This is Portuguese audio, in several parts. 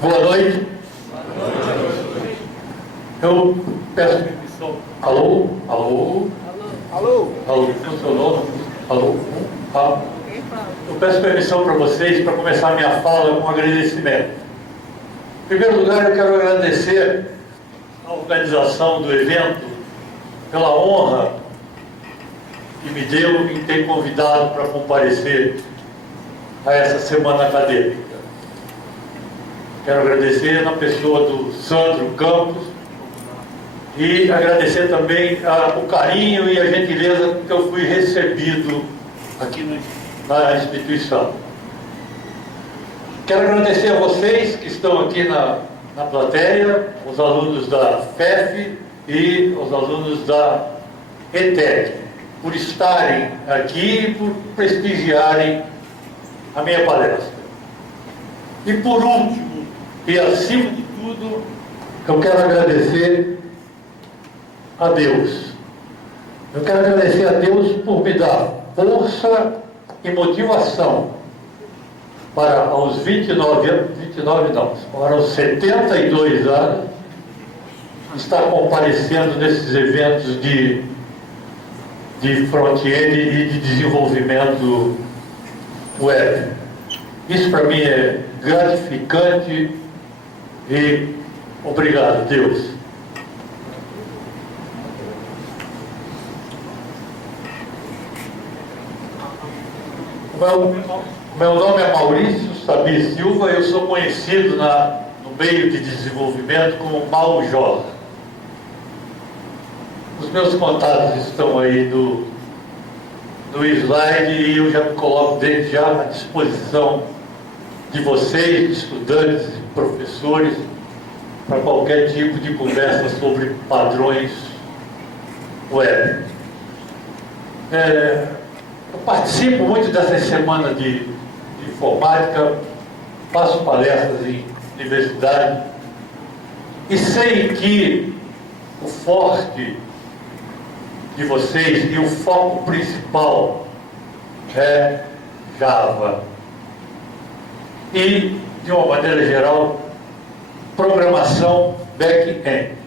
Boa noite. Eu peço permissão. Alô? Alô? Alô? Alô? Funcionou? Alô? Ah. Eu peço permissão para vocês para começar a minha fala com um agradecimento. Em primeiro lugar, eu quero agradecer a organização do evento pela honra que me deu em ter convidado para comparecer a essa semana acadêmica. Quero agradecer na pessoa do Sandro Campos e agradecer também o carinho e a gentileza que eu fui recebido aqui na instituição. Quero agradecer a vocês que estão aqui na plateia, os alunos da FEF e os alunos da ETEC, por estarem aqui e por prestigiarem a minha palestra. E por último, e acima de tudo, eu quero agradecer a Deus. Eu quero agradecer a Deus por me dar força e motivação para aos 72 anos, estar comparecendo nesses eventos de front-end e de desenvolvimento web. Isso para mim é gratificante e obrigado, Deus. Meu nome é Maurício Sabir Silva, eu sou conhecido no meio de desenvolvimento como Maljosa. Os meus contatos estão aí no slide e eu já me coloco desde já à disposição de vocês, estudantes e professores, para qualquer tipo de conversa sobre padrões web. Eu participo muito dessas semanas de informática, faço palestras em universidade e sei que o forte de vocês e o foco principal é Java e, de uma maneira geral, programação back-end.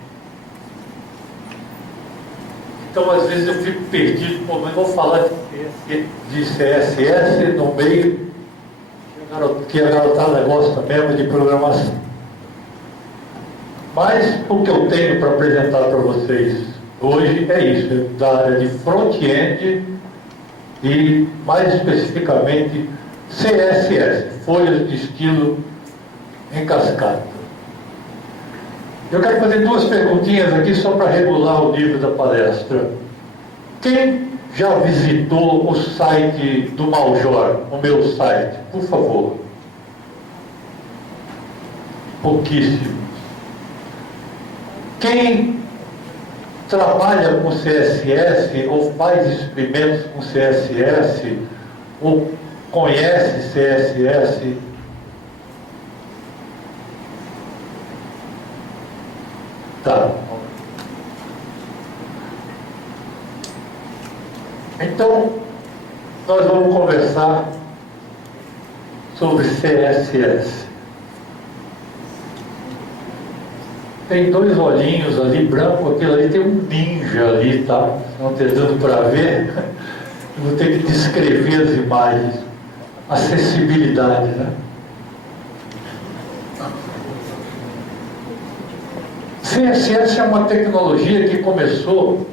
Então, às vezes eu fico perdido, mas vou falar de CSS no meio, que a garotada gosta mesmo de programação. Mas o que eu tenho para apresentar para vocês hoje é isso, da área de front-end e, mais especificamente, CSS, folhas de estilo em cascata. Eu quero fazer duas perguntinhas aqui só para regular o nível da palestra. Quem já visitou o site do Maljor, o meu site? Por favor. Pouquíssimo. Quem trabalha com CSS ou faz experimentos com CSS ou conhece CSS? Tá. Então, nós vamos conversar sobre CSS. Tem dois olhinhos ali, branco, aquilo ali tem um ninja ali, tá? Não está dando para ver. Eu vou ter que descrever as imagens. Acessibilidade, né? CSS é uma tecnologia que começou...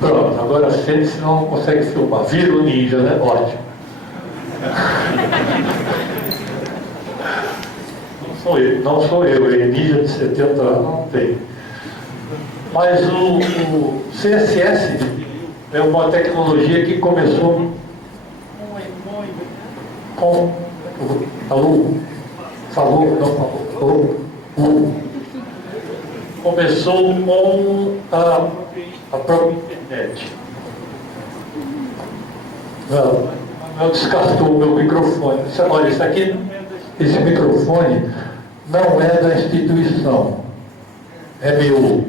Pronto, agora sente, senão não consegue filmar. Vira o ninja, né? Ótimo. Não sou eu, é ninja de 70 anos, não tem. Mas o CSS é uma tecnologia que começou com... Alô? Falou? Não falou? Começou com a própria internet. Não descartou o meu microfone. Olha, isso aqui, esse microfone não é da instituição, é meu.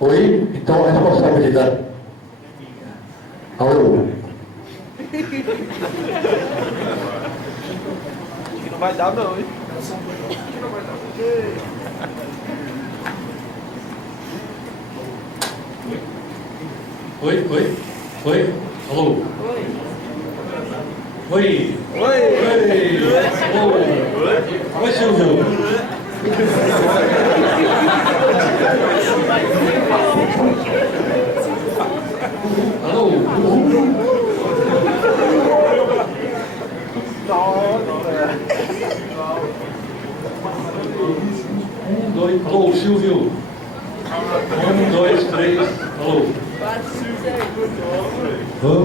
Oi? Então a responsabilidade é minha. Alô? Não vai dar não, hein? Não vai dar. Oi, oi, oi, alô. Oi. Oi! Oi. Oi, Silvio. Alô. Dois, alô, Silvio. 1, 2, 3, alô.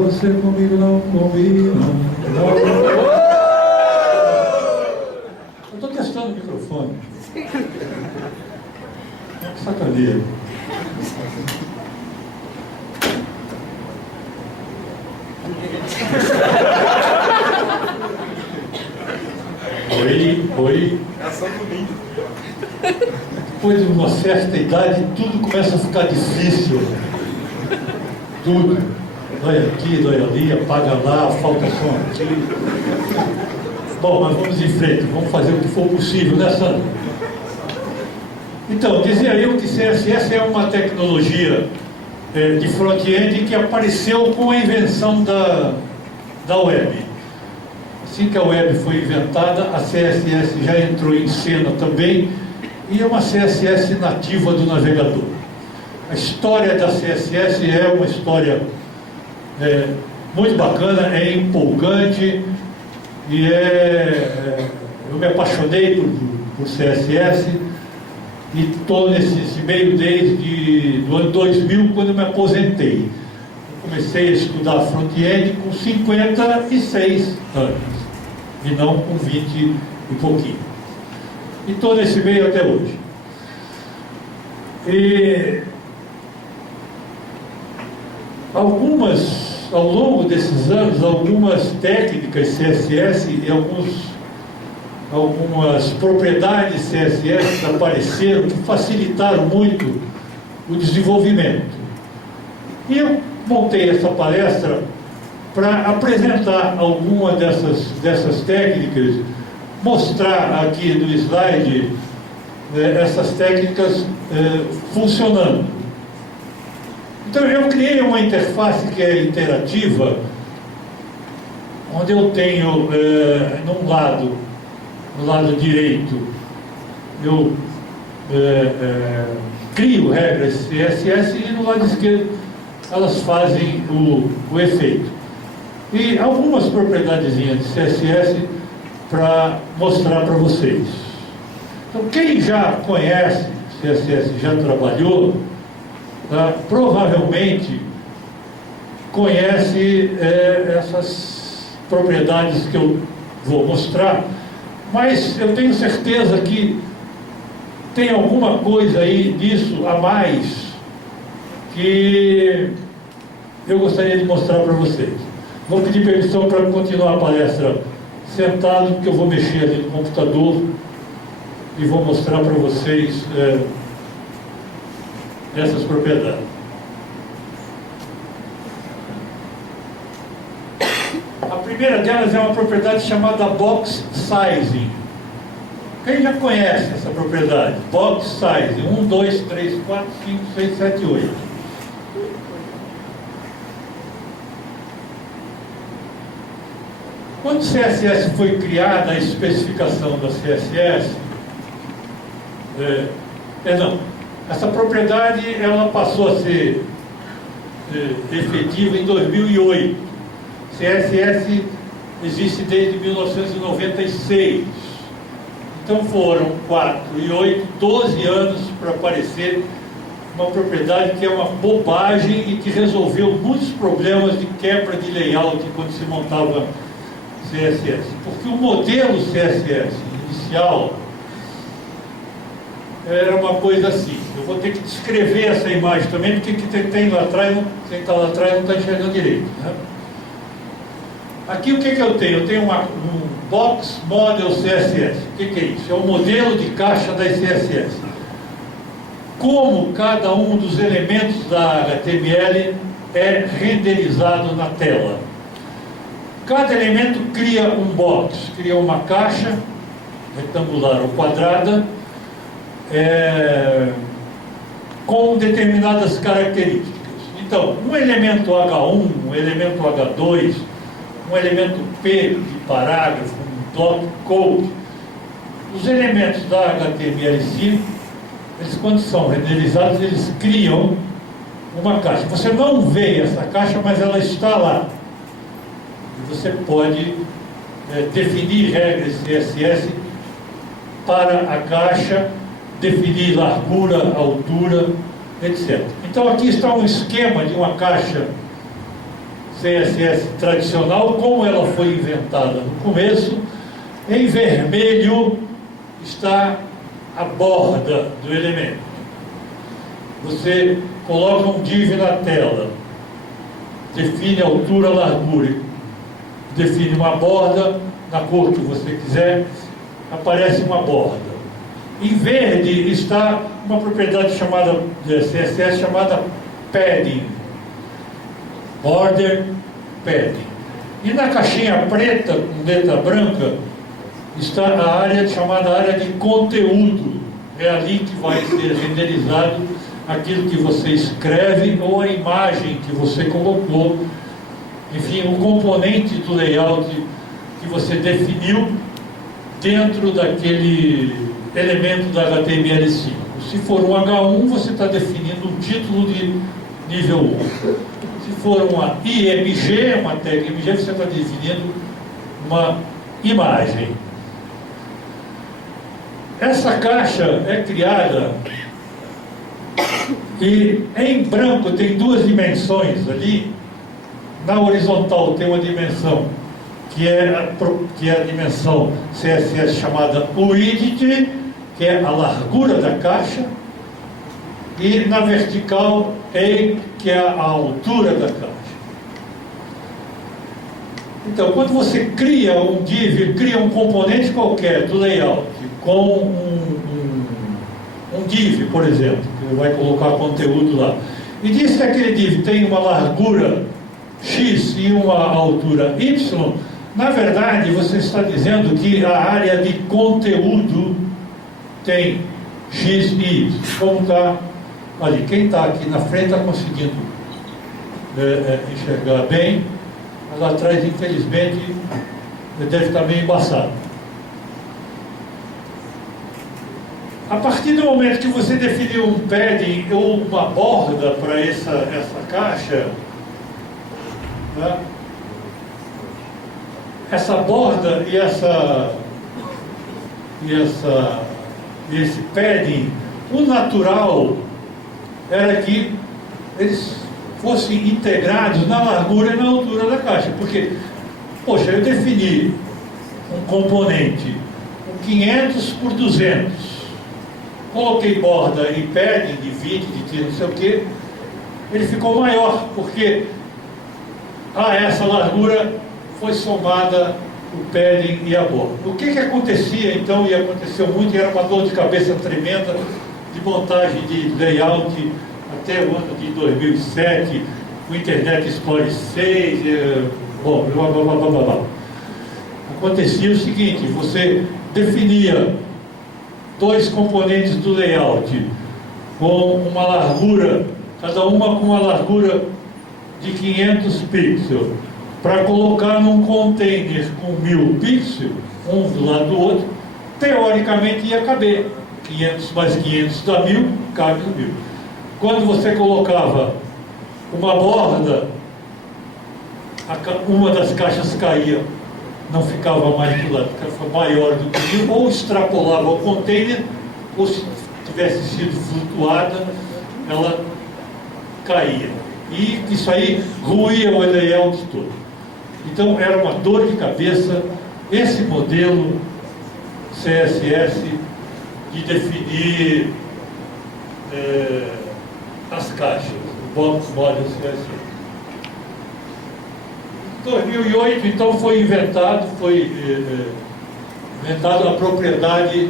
Você comigo não combina. Eu estou testando o microfone. Sacaneiro. Oi. Depois de uma certa idade, tudo começa a ficar difícil. Tudo. Dói aqui, dói ali, apaga lá, falta som aqui. Bom, mas vamos em frente, vamos fazer o que for possível, né, Sandra? Então, dizia eu que CSS é uma tecnologia de front-end que apareceu com a invenção da web. Assim que a web foi inventada, a CSS já entrou em cena também, e é uma CSS nativa do navegador. A história da CSS é uma história muito bacana, é empolgante, e eu me apaixonei por CSS, e estou nesse meio desde o ano 2000, quando eu me aposentei. Eu comecei a estudar front-end com 56 anos, e não com 20 e pouquinho. E estou nesse meio até hoje. E ao longo desses anos, algumas técnicas CSS e algumas propriedades CSS apareceram que facilitaram muito o desenvolvimento. E eu montei essa palestra para apresentar alguma dessas técnicas, mostrar aqui no slide essas técnicas funcionando. Então eu criei uma interface que é interativa, onde eu tenho no lado direito, eu crio regras CSS, e no lado esquerdo elas fazem o efeito. E algumas propriedadezinhas de CSS para mostrar para vocês. Então, quem já conhece CSS, já trabalhou, provavelmente conhece essas propriedades que eu vou mostrar, mas eu tenho certeza que tem alguma coisa aí disso a mais que eu gostaria de mostrar para vocês. Vou pedir permissão para continuar a palestra sentado, porque eu vou mexer ali no computador e vou mostrar para vocês essas propriedades. A primeira delas é uma propriedade chamada box sizing. Quem já conhece essa propriedade? Box sizing. 1, 2, 3, 4, 5, 6, 7, 8. Quando o CSS foi criada, a especificação da CSS, essa propriedade ela passou a ser efetiva em 2008. CSS existe desde 1996. Então foram 4 e 8, 12 anos para aparecer uma propriedade que é uma bobagem e que resolveu muitos problemas de quebra de layout quando se montava CSS. Porque o modelo CSS inicial era uma coisa assim. Eu vou ter que descrever essa imagem também, porque quem tem lá atrás, quem está lá atrás não está enxergando direito, né? Aqui o que eu tenho? Eu tenho um Box Model CSS. O que é isso? É o modelo de caixa da CSS. Como cada um dos elementos da HTML é renderizado na tela. Cada elemento cria um box, cria uma caixa, retangular ou quadrada, com determinadas características. Então, um elemento H1, um elemento H2, um elemento P de parágrafo, um dot code, os elementos da HTML5, eles, quando são renderizados, eles criam uma caixa. Você não vê essa caixa, mas ela está lá. E você pode definir regras CSS para a caixa, definir largura, altura, etc. Então aqui está um esquema de uma caixa CSS tradicional, como ela foi inventada no começo. Em vermelho está a borda do elemento. Você coloca um div na tela, define a altura, a largura, define uma borda na cor que você quiser, aparece uma borda. Em verde está uma propriedade chamada de CSS chamada padding, border padding. E na caixinha preta com letra branca está a área chamada área de conteúdo. É ali que vai ser renderizado aquilo que você escreve ou a imagem que você colocou, enfim, o componente do layout que você definiu dentro daquele elemento da HTML5. Se for um H1, você está definindo um título de nível 1. Se for uma IMG, uma tag IMG, você está definindo uma imagem. Essa caixa é criada e em branco tem duas dimensões ali. Na horizontal tem uma dimensão que é a dimensão CSS chamada width, que é a largura da caixa, e na vertical que é a altura da caixa. Então, quando você cria um div, cria um componente qualquer do layout, com um div, por exemplo, que vai colocar conteúdo lá, e diz que aquele div tem uma largura X e uma altura Y, na verdade, você está dizendo que a área de conteúdo tem X e Y. Como está ali? Quem está aqui na frente está conseguindo enxergar bem, mas lá atrás, infelizmente, deve estar meio embaçado. A partir do momento que você definiu um padding ou uma borda para essa caixa, né? Essa borda e esse padding, o natural era que eles fossem integrados na largura e na altura da caixa, porque, poxa, eu defini um componente com 500 por 200, coloquei borda e padding de 20, de 30, não sei o que, ele ficou maior, porque a essa largura foi somada o padding e a borda. O que acontecia então, e aconteceu muito, e era uma dor de cabeça tremenda de montagem de layout até o ano de 2007, o Internet Explorer 6, bom, blá, blá, blá, blá, blá, blá. Acontecia o seguinte: você definia dois componentes do layout com uma largura, cada uma com uma largura de 500 pixels, para colocar num container com 1000 pixels, um do lado do outro, teoricamente ia caber. 500 mais 500 dá 1000, cabe no 1000. Quando você colocava uma borda, uma das caixas caía, não ficava mais do lado, ficava maior do que 1000, ou extrapolava o container, ou se tivesse sido flutuada, ela caía. E isso aí ruía o layout todo. Então era uma dor de cabeça esse modelo CSS de definir as caixas, o Box Model CSS. Em 2008, então, foi inventada a propriedade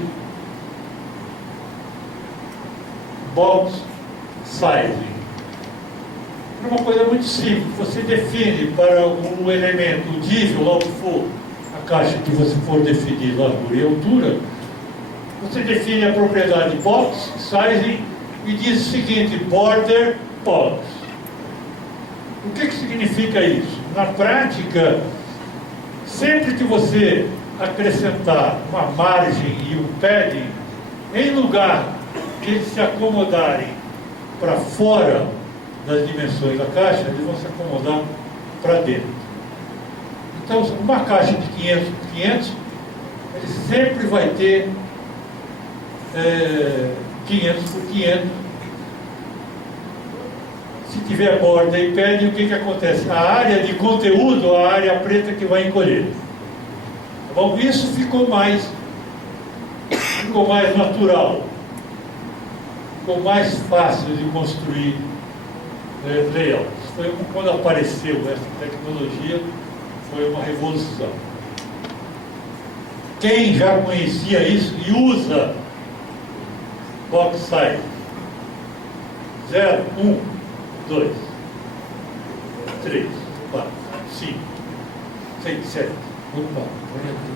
Box Sizing. É uma coisa muito simples. Você define para o elemento, o div, logo que for a caixa que você for definir, largura e altura, você define a propriedade box sizing e diz o seguinte: border box. O que significa isso? Na prática, sempre que você acrescentar uma margem e um padding, em lugar de eles se acomodarem para fora das dimensões da caixa, eles vão se acomodar para dentro. Então, uma caixa de 500 por 500, ele sempre vai ter 500 por 500. Se tiver borda e padding, o que acontece? A área de conteúdo, a área preta que vai encolher. Tá bom? Isso ficou mais natural, ficou mais fácil de construir layouts. Quando apareceu essa tecnologia, foi uma revolução. Quem já conhecia isso e usa box size? 0, 1, 2, 3, 4, 5, 6, 7. Opa, põe aqui.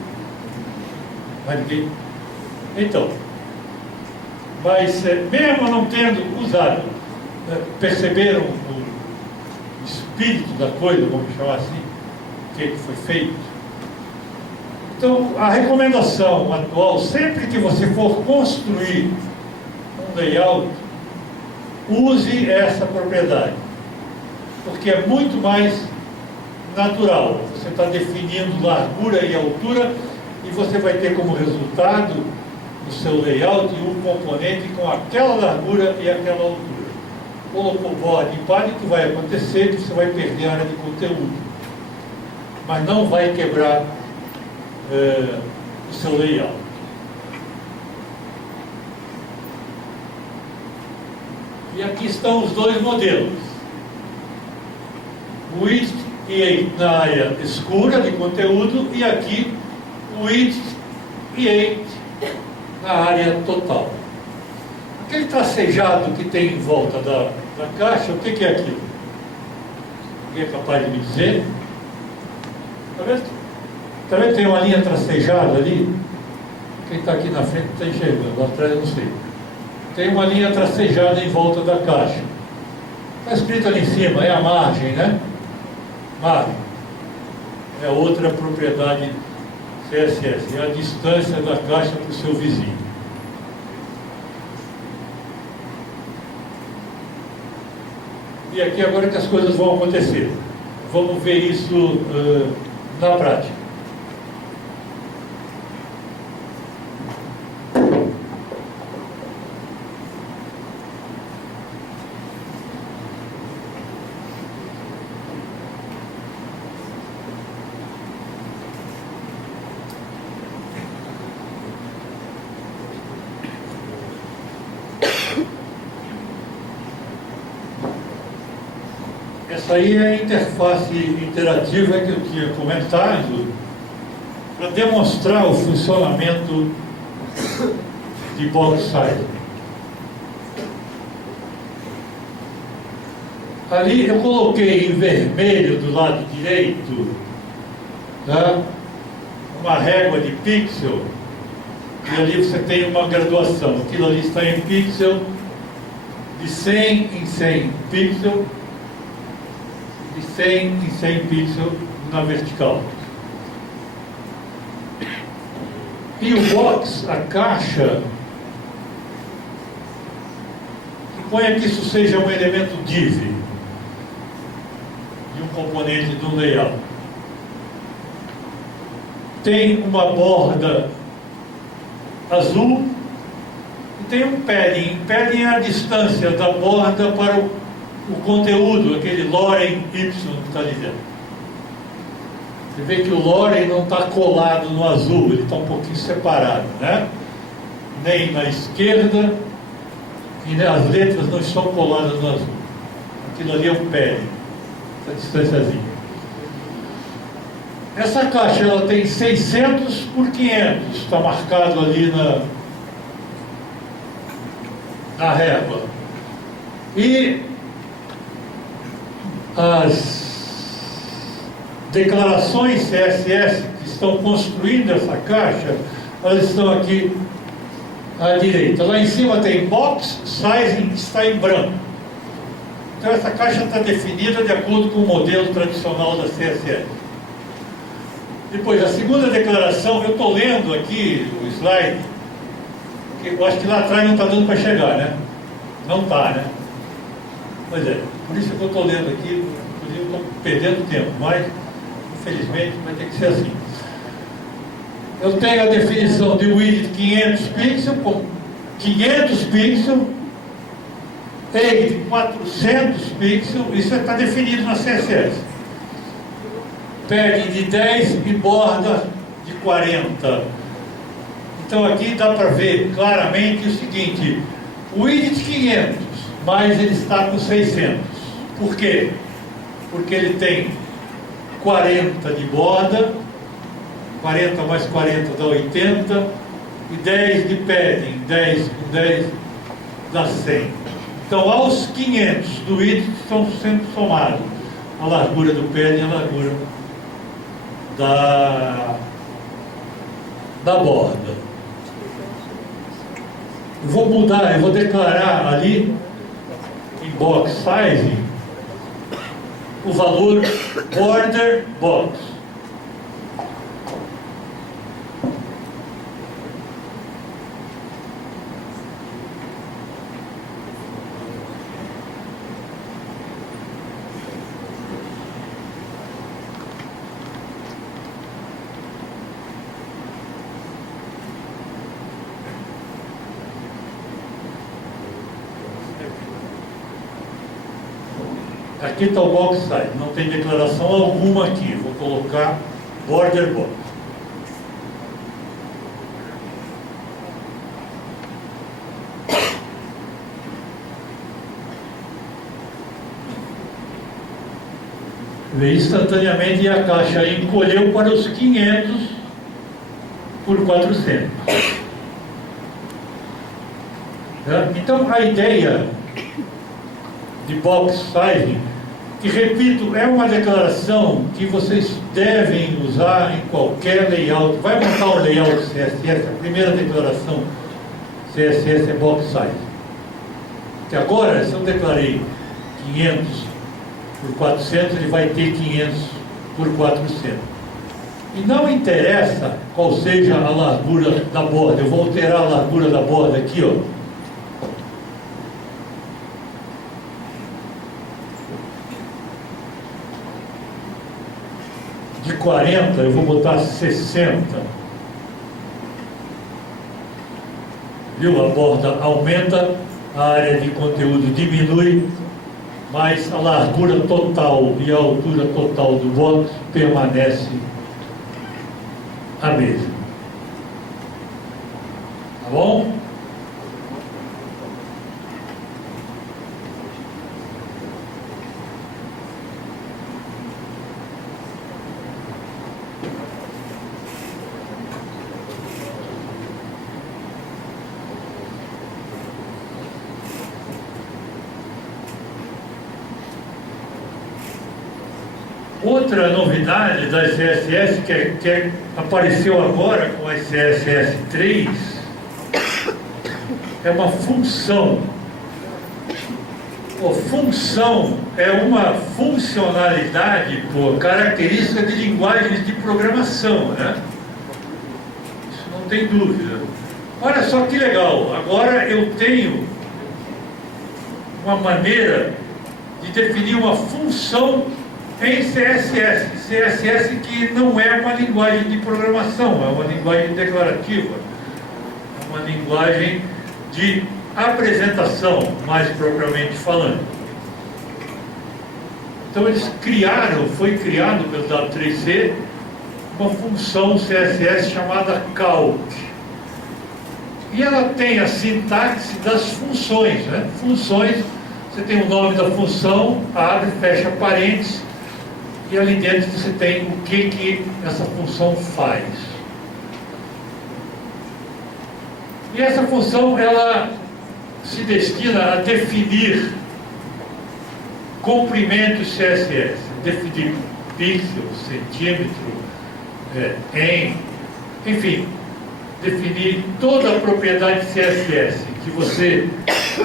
Mais ninguém? Então, mas mesmo não tendo usado, perceberam o espírito da coisa, vamos chamar assim, o que foi feito? Então, a recomendação atual, sempre que você for construir um layout, use essa propriedade, porque é muito mais natural. Você está definindo largura e altura e você vai ter como resultado no seu layout um componente com aquela largura e aquela altura. Colocou borda e padding, o que vai acontecer? Que você vai perder a área de conteúdo, mas não vai quebrar o seu layout. E aqui estão os dois modelos. Width e height na área escura de conteúdo e aqui width e height na área total. Aquele tracejado que tem em volta da caixa, o que é aquilo? Alguém é capaz de me dizer? Está vendo? Está vendo que tem uma linha tracejada ali? Quem está aqui na frente está enxergando, lá atrás eu não sei. Tem uma linha tracejada em volta da caixa. Está escrito ali em cima, é a margem, né? Margem. É outra propriedade CSS, é a distância da caixa para o seu vizinho. E aqui agora que as coisas vão acontecer. Vamos ver isso na prática. Essa aí é a interface interativa que eu tinha comentado para demonstrar o funcionamento de box size. Ali eu coloquei em vermelho do lado direito, tá? Uma régua de pixel, e ali você tem uma graduação. Aquilo ali está em pixel, de 100 em 100 pixel, de 100 em 100 pixels na vertical. E o box, a caixa, suponha que isso seja um elemento div de um componente do layout. Tem uma borda azul e tem um padding. Padding é a distância da borda para o conteúdo, aquele Loren Y que está ali dentro. Você vê que o Loren não está colado no azul, ele está um pouquinho separado, né? Nem na esquerda, e as letras não estão coladas no azul. Aquilo ali é um padding, essa distânciazinha. Essa caixa ela tem 600 por 500, está marcado ali na régua. E as declarações CSS que estão construindo essa caixa, elas estão aqui à direita. Lá em cima tem Box Sizing, está em branco. Então essa caixa está definida de acordo com o modelo tradicional da CSS. Depois, a segunda declaração, eu estou lendo aqui o slide, que eu acho que lá atrás não está dando para chegar, né? Não está, né? Pois é, por isso que eu estou lendo aqui, inclusive estou perdendo tempo, mas infelizmente vai ter que ser assim. Eu tenho a definição de width 500 pixels, com 500 pixels, age de 400 pixels, isso está definido na CSS. Padding de 10 e borda de 40. Então aqui dá para ver claramente o seguinte: o width 500, mas ele está com 600. Por quê? Porque ele tem 40 de borda, 40 mais 40 dá 80, e 10 de padding, 10 com 10 dá 100. Então aos 500 do width estão sendo somados a largura do padding e a largura da borda. Eu vou mudar, eu vou declarar ali em box size o valor border box. Aqui está o box size, não tem declaração alguma aqui. Vou colocar border box. Veio instantaneamente e a caixa encolheu para os 500 por 400. Então a ideia de box size, que repito, é uma declaração que vocês devem usar em qualquer layout. Vai montar um layout CSS, a primeira declaração CSS é box size. Que agora, se eu declarei 500 por 400, ele vai ter 500 por 400. E não interessa qual seja a largura da borda. Eu vou alterar a largura da borda aqui, ó. De 40, eu vou botar 60. Viu? A borda aumenta, a área de conteúdo diminui, mas a largura total e a altura total do box permanece a mesma. Tá bom? Outra novidade da CSS que apareceu agora com a CSS 3 é uma função. Função é uma funcionalidade, característica de linguagens de programação, né? Isso não tem dúvida. Olha só que legal, agora eu tenho uma maneira de definir uma função em CSS. CSS que não é uma linguagem de programação, é uma linguagem declarativa, é uma linguagem de apresentação, mais propriamente falando. Então eles foi criado pelo W3C uma função CSS chamada calc. E ela tem a sintaxe das funções, né? Funções, você tem o nome da função, abre, fecha parênteses, e ali dentro você tem o que essa função faz. E essa função, ela se destina a definir comprimentos CSS, definir pixel, centímetro, enfim, definir toda a propriedade CSS, que você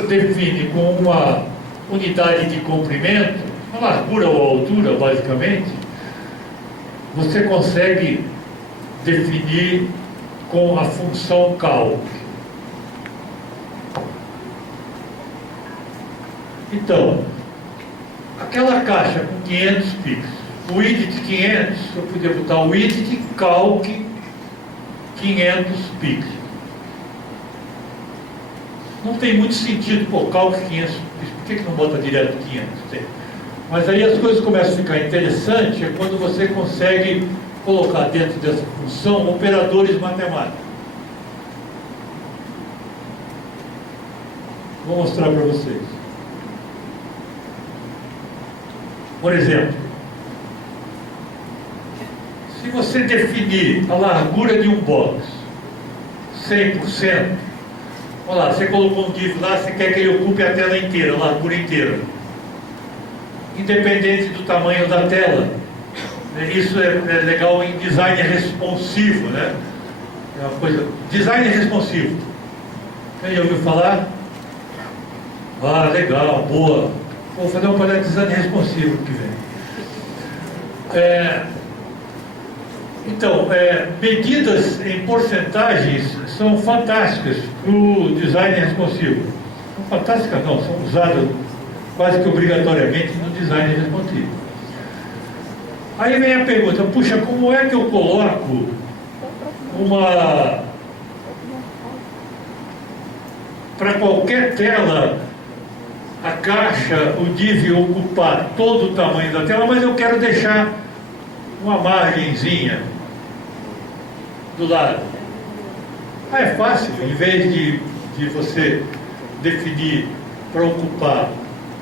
define com uma unidade de comprimento, a largura ou a altura, basicamente, você consegue definir com a função calc. Então, aquela caixa com 500 pixels, o widget 500, eu podia botar o widget calc 500 pixels. Não tem muito sentido pôr calc 500 pixels. Por que não bota direto 500? Tem. Mas aí as coisas começam a ficar interessantes é quando você consegue colocar dentro dessa função operadores matemáticos. Vou mostrar para vocês. Por exemplo, se você definir a largura de um box 100%, olha lá, você colocou um div lá, você quer que ele ocupe a tela inteira, a largura inteira. Independente do tamanho da tela. Isso é legal em design responsivo, né? É uma coisa. Design responsivo. Quem já ouviu falar? Ah, legal, boa. Vou fazer um projeto de design responsivo que vem. Então, medidas em porcentagens são fantásticas para o design responsivo. São fantásticas não, são usadas quase que obrigatoriamente no design responsivo. Aí vem a pergunta, puxa, como é que eu coloco para qualquer tela, a caixa, o div ocupar todo o tamanho da tela, mas eu quero deixar uma margenzinha do lado. É fácil, em vez de você definir para ocupar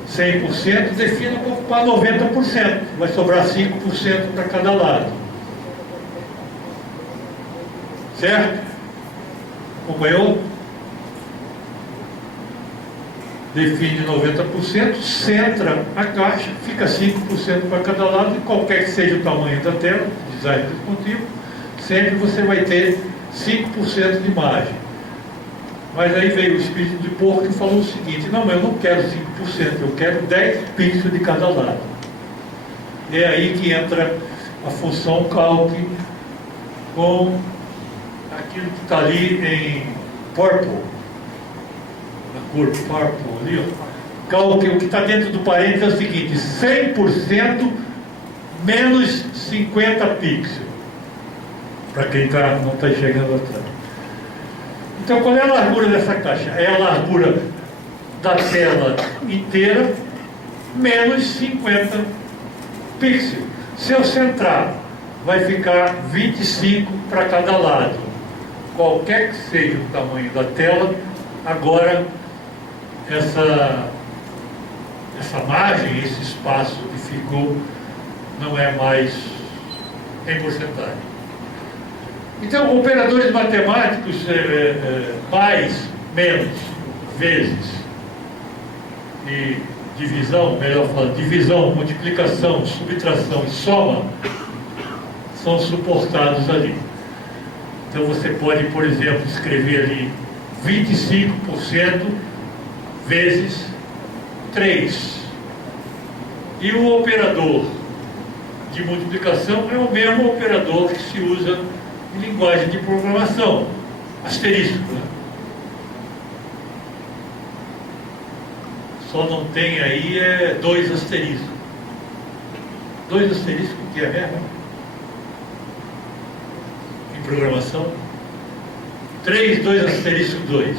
100%, defina para ocupar 90%. Vai sobrar 5% para cada lado. Certo? Acompanhou? Define 90%, centra a caixa, fica 5% para cada lado, e qualquer que seja o tamanho da tela, design responsivo, sempre você vai ter 5% de margem. Mas aí veio o espírito de porco e falou o seguinte, não, mas eu não quero 5%, eu quero 10 pixels de cada lado. E é aí que entra a função calc com aquilo que está ali em purple, na cor purple ali, ó. Calc, o que está dentro do parênteses é o seguinte, 100% menos 50 pixels, para quem não está enxergando atrás. Então, qual é a largura dessa caixa? É a largura da tela inteira menos 50 pixels. Se eu centrar, vai ficar 25 para cada lado. Qualquer que seja o tamanho da tela, agora essa margem, esse espaço que ficou, não é mais em porcentagem. Então, operadores matemáticos, mais, menos, vezes, e divisão, melhor falando, divisão, multiplicação, subtração e soma, são suportados ali. Então, você pode, por exemplo, escrever ali 25% vezes 3. E o operador de multiplicação é o mesmo operador que se usa em linguagem de programação, asterisco, né? Só não tem aí 2 asteriscos. 2 asteriscos, que é mesmo? Em programação. 3, 2 asterisco 2.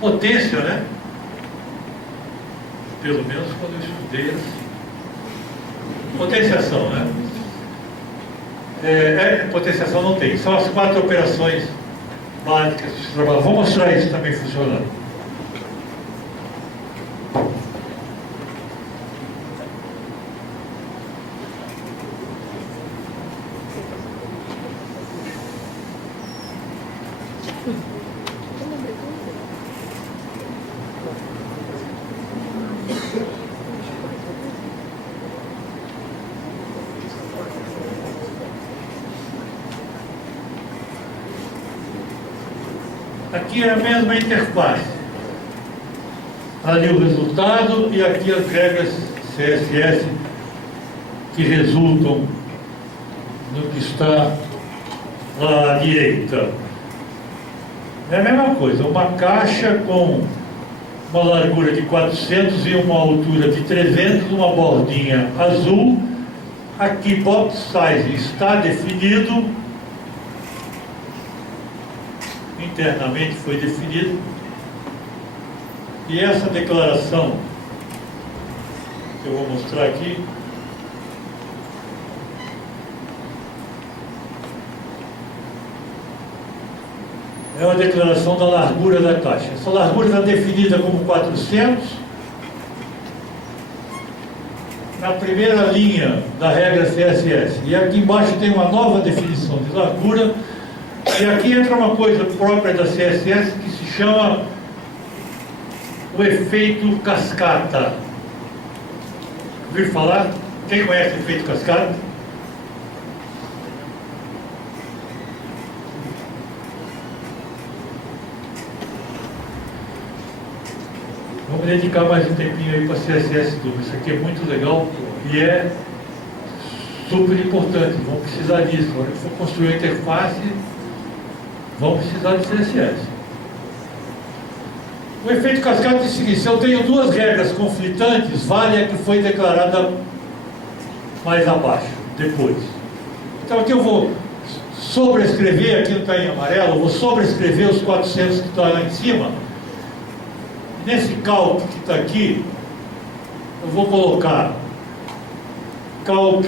Potência, né? Pelo menos quando eu estudei assim. Potenciação, né? Potenciação não tem. São as 4 operações básicas que se trabalha. Vou mostrar isso também funcionando. Aqui é a mesma interface. Ali o resultado e aqui as regras CSS que resultam no que está à direita. É a mesma coisa, uma caixa com uma largura de 400 e uma altura de 300, uma bordinha azul. Aqui box size está definido, internamente foi definido, e essa declaração que eu vou mostrar aqui é uma declaração da largura da caixa. Essa largura está definida como 400. Na primeira linha da regra CSS. E aqui embaixo tem uma nova definição de largura. E aqui entra uma coisa própria da CSS que se chama o efeito cascata. Ouviu falar? Quem conhece o efeito cascata? Vamos dedicar mais um tempinho aí para CSS Dúvida. Isso aqui é muito legal e é super importante. Vamos precisar disso. Na hora que for construir a interface, vamos precisar de CSS. O efeito cascata é o seguinte: se eu tenho duas regras conflitantes, vale a que foi declarada mais abaixo, depois. Então aqui eu vou sobrescrever, aqui não está em amarelo, eu vou sobrescrever os 400 que estão lá em cima. Nesse calc que está aqui, eu vou colocar calc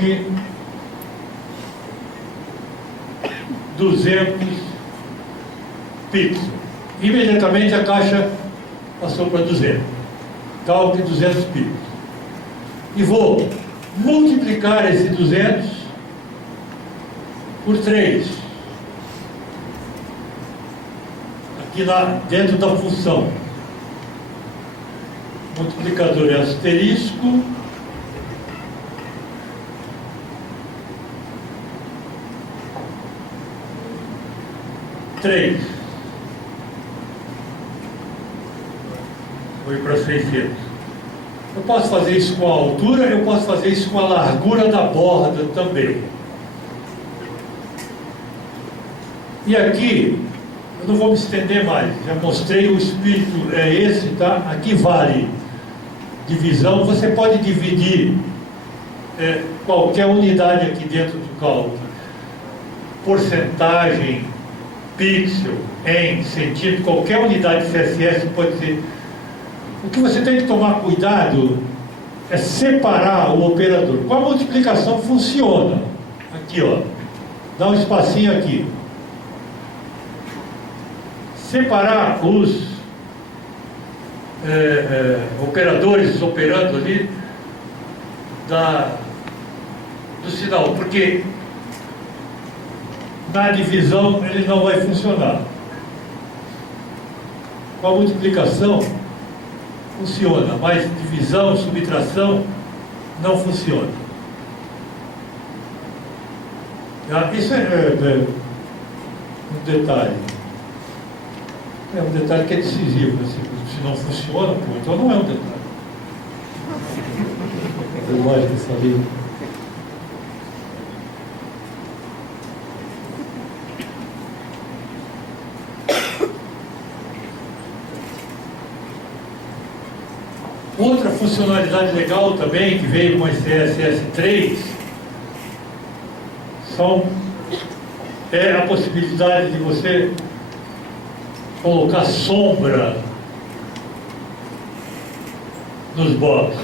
200 pixels. Imediatamente a caixa passou para 200. Calc 200 pixels. E vou multiplicar esse 200 por 3. Aqui dentro da função. Multiplicador é asterisco, três. Foi para 600. Eu posso fazer isso com a altura, eu posso fazer isso com a largura da borda também. E aqui, eu não vou me estender mais, já mostrei, o espírito é esse, tá? Aqui vale divisão, você pode dividir qualquer unidade aqui dentro do cálculo. Porcentagem, pixel, em, centímetro, qualquer unidade CSS pode ser. O que você tem que tomar cuidado é separar o operador. Com a multiplicação funciona. Aqui, ó. Dá um espacinho aqui. Separar os operadores operando ali do sinal, porque na divisão ele não vai funcionar. Com a multiplicação funciona, mas divisão, subtração não funciona. Isso é um detalhe. É um detalhe que é decisivo. Se não funciona, pô, então não é um detalhe. Eu gosto dessa linha. Outra funcionalidade legal também, que veio com a CSS 3, é a possibilidade de você colocar sombra nos boxes.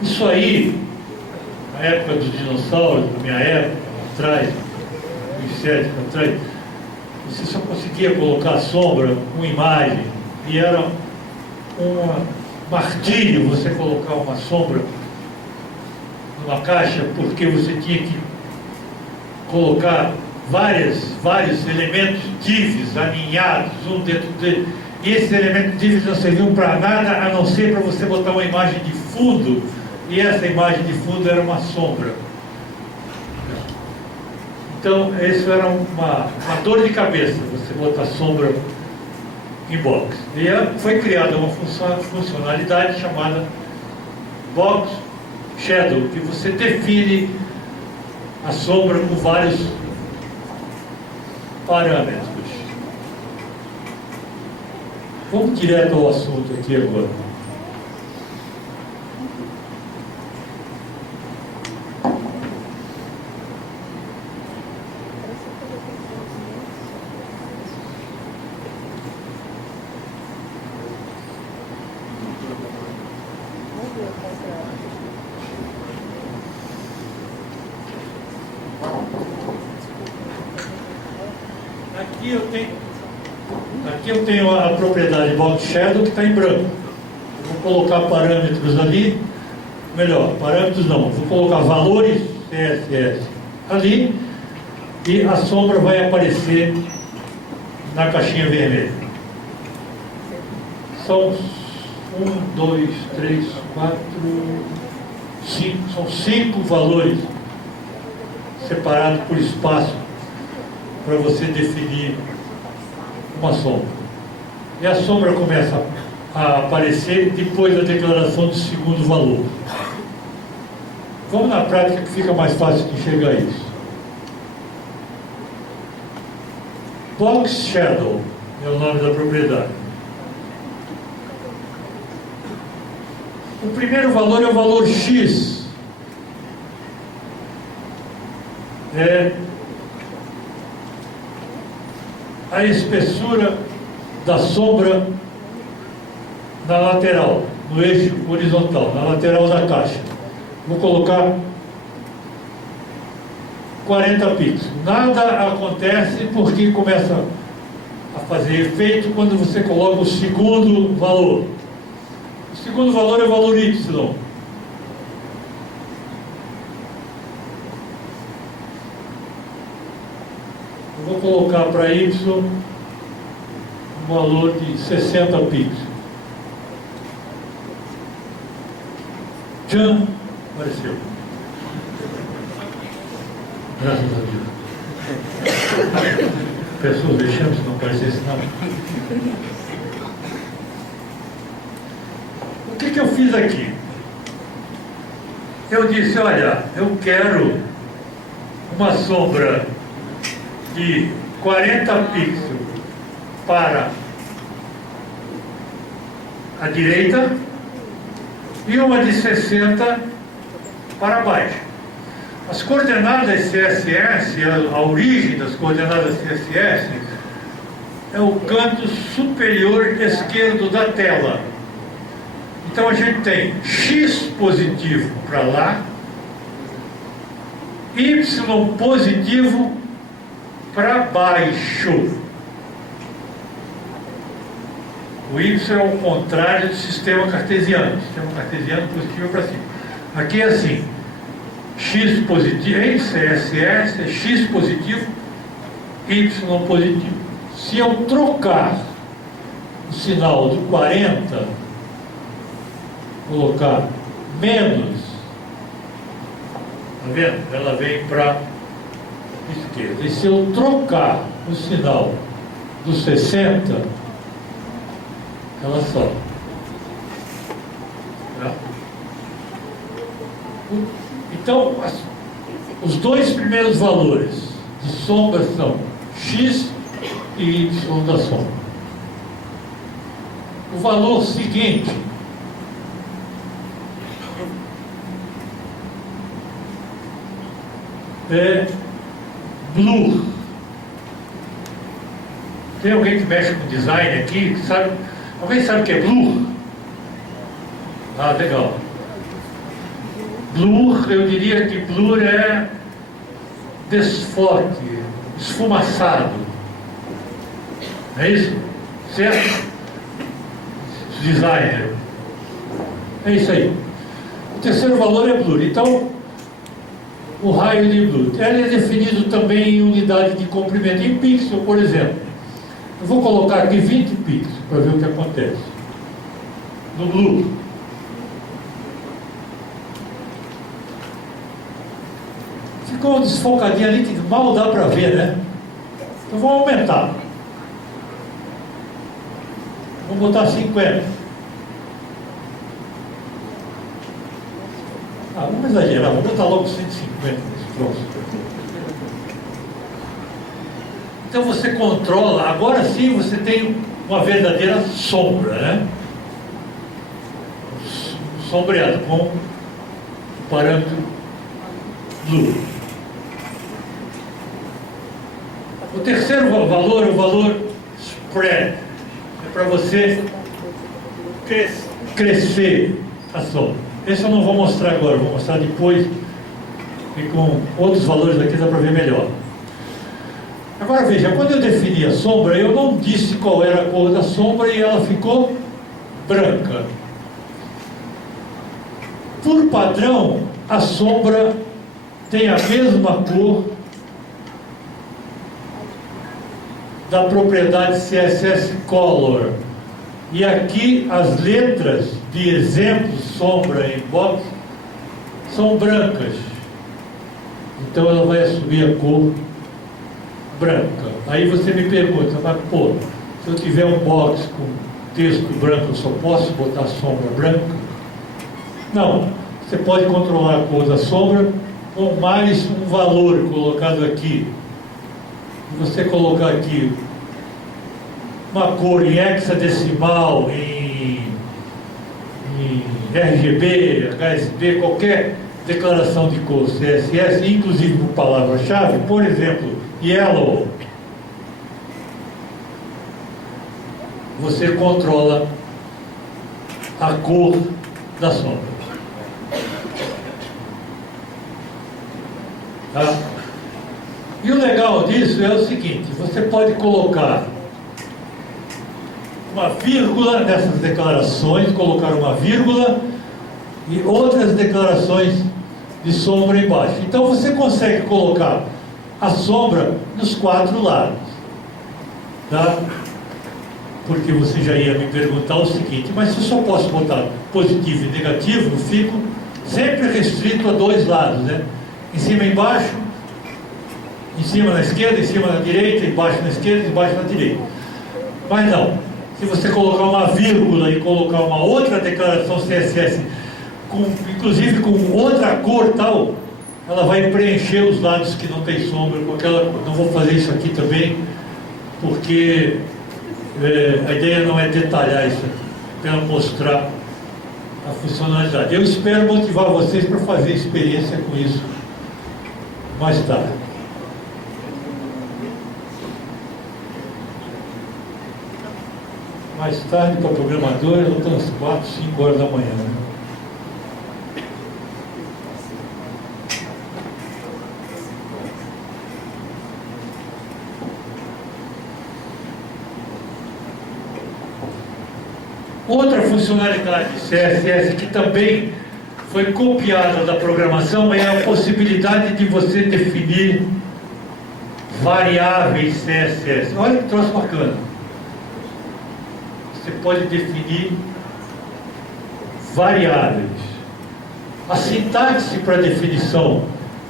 Isso aí, na época dos dinossauros, na minha época, lá atrás, 2007 para trás, você só conseguia colocar sombra com imagem, e era um martírio você colocar uma sombra numa caixa, porque você tinha que colocar vários elementos divs alinhados um dentro dele, e esses elementos divs não serviam para nada a não ser para você botar uma imagem de fundo, e essa imagem de fundo era uma sombra. Então, isso era uma dor de cabeça, você botar sombra em box. E foi criada uma funcionalidade chamada Box Shadow, que você define a sombra com vários parâmetros. Vamos direto ao assunto aqui agora. Aqui eu tenho a propriedade Box Shadow que está em branco. Vou colocar parâmetros ali, melhor, parâmetros não, vou colocar valores CSS ali e a sombra vai aparecer na caixinha vermelha. São 1, 2, 3, 4, 5, são 5 valores separados por espaço para você definir uma sombra. E a sombra começa a aparecer depois da declaração do segundo valor. Vamos na prática que fica mais fácil de enxergar isso. Box Shadow é o nome da propriedade. O primeiro valor é o valor X. É a espessura da sombra na lateral, no eixo horizontal, na lateral da caixa. Vou colocar 40 pixels. Nada acontece porque começa a fazer efeito quando você coloca o segundo valor. O segundo valor é o valor Y. Eu vou colocar para Y um valor de 60 pixels. Tchan! Apareceu. Graças a Deus. Pessoas deixando se não aparecesse nada. O que eu fiz aqui? Eu disse, olha, eu quero uma sombra de 40 pixels para a direita e uma de 60 para baixo. As coordenadas CSS, a origem das coordenadas CSS é o canto superior esquerdo da tela. Então a gente tem X positivo para lá, Y positivo para baixo. O Y é o contrário do sistema cartesiano. O sistema cartesiano positivo para cima. Aqui é assim. X positivo, em CSS é X positivo, Y positivo. Se eu trocar o sinal do 40, colocar menos, tá vendo? Ela vem para esquerda. E se eu trocar o sinal do 60, ela sobe. Tá? Então, os dois primeiros valores de sombra são X e Y da sombra. O valor seguinte é blur. Tem alguém que mexe com design aqui? Que sabe? Alguém sabe o que é blur? Ah, legal. Blur, eu diria que blur é desfoque, esfumaçado. É isso? Certo? Designer. É isso aí. O terceiro valor é blur. Então, o raio de blur. Ele é definido também em unidade de comprimento, em pixel, por exemplo. Eu vou colocar aqui 20 pixels para ver o que acontece. No blur. ficou desfocadinho ali que mal dá para ver, né? Então vamos aumentar. Vamos botar 50. Vamos exagerar, vamos botar logo 150 nesse troço. Então você controla, agora sim você tem uma verdadeira sombra, né? Sombreado com o parâmetro blue. O terceiro valor é o valor spread. É para você crescer a sombra. Esse eu não vou mostrar agora, vou mostrar depois. E com outros valores aqui dá para ver melhor. Agora veja, quando eu defini a sombra, eu não disse qual era a cor da sombra e ela ficou branca. Por padrão, a sombra tem a mesma cor da propriedade CSS Color. E aqui as letras de exemplo, sombra em box, são brancas. Então ela vai assumir a cor branca. Aí você me pergunta, mas pô, se eu tiver um box com texto branco, eu só posso botar sombra branca? Não, você pode controlar a cor da sombra com mais um valor colocado aqui. Se você colocar aqui uma cor em hexadecimal, em RGB, HSB, qualquer declaração de cor CSS, inclusive por palavra-chave, por exemplo, yellow, você controla a cor da sombra. Tá? E o legal disso é o seguinte, você pode colocar uma vírgula nessas declarações, colocar uma vírgula e outras declarações de sombra embaixo. Então você consegue colocar a sombra nos 4 lados. Tá? Porque você já ia me perguntar o seguinte, mas se eu só posso botar positivo e negativo, eu fico sempre restrito a 2 lados, né? Em cima e embaixo, em cima na esquerda, em cima na direita, embaixo na esquerda, embaixo na direita. Mas não, se você colocar uma vírgula e colocar uma outra declaração CSS, inclusive com outra cor tal, ela vai preencher os lados que não tem sombra com aquela cor. Não vou fazer isso aqui também, porque a ideia não é detalhar isso aqui, apenas mostrar a funcionalidade. Eu espero motivar vocês para fazer experiência com isso mais tarde. Mais tarde para programadores, eu estou às 4, 5 horas da manhã. Né? Outra funcionalidade de CSS que também foi copiada da programação é a possibilidade de você definir variáveis CSS. Olha que troço bacana. Você pode definir variáveis. A sintaxe para definição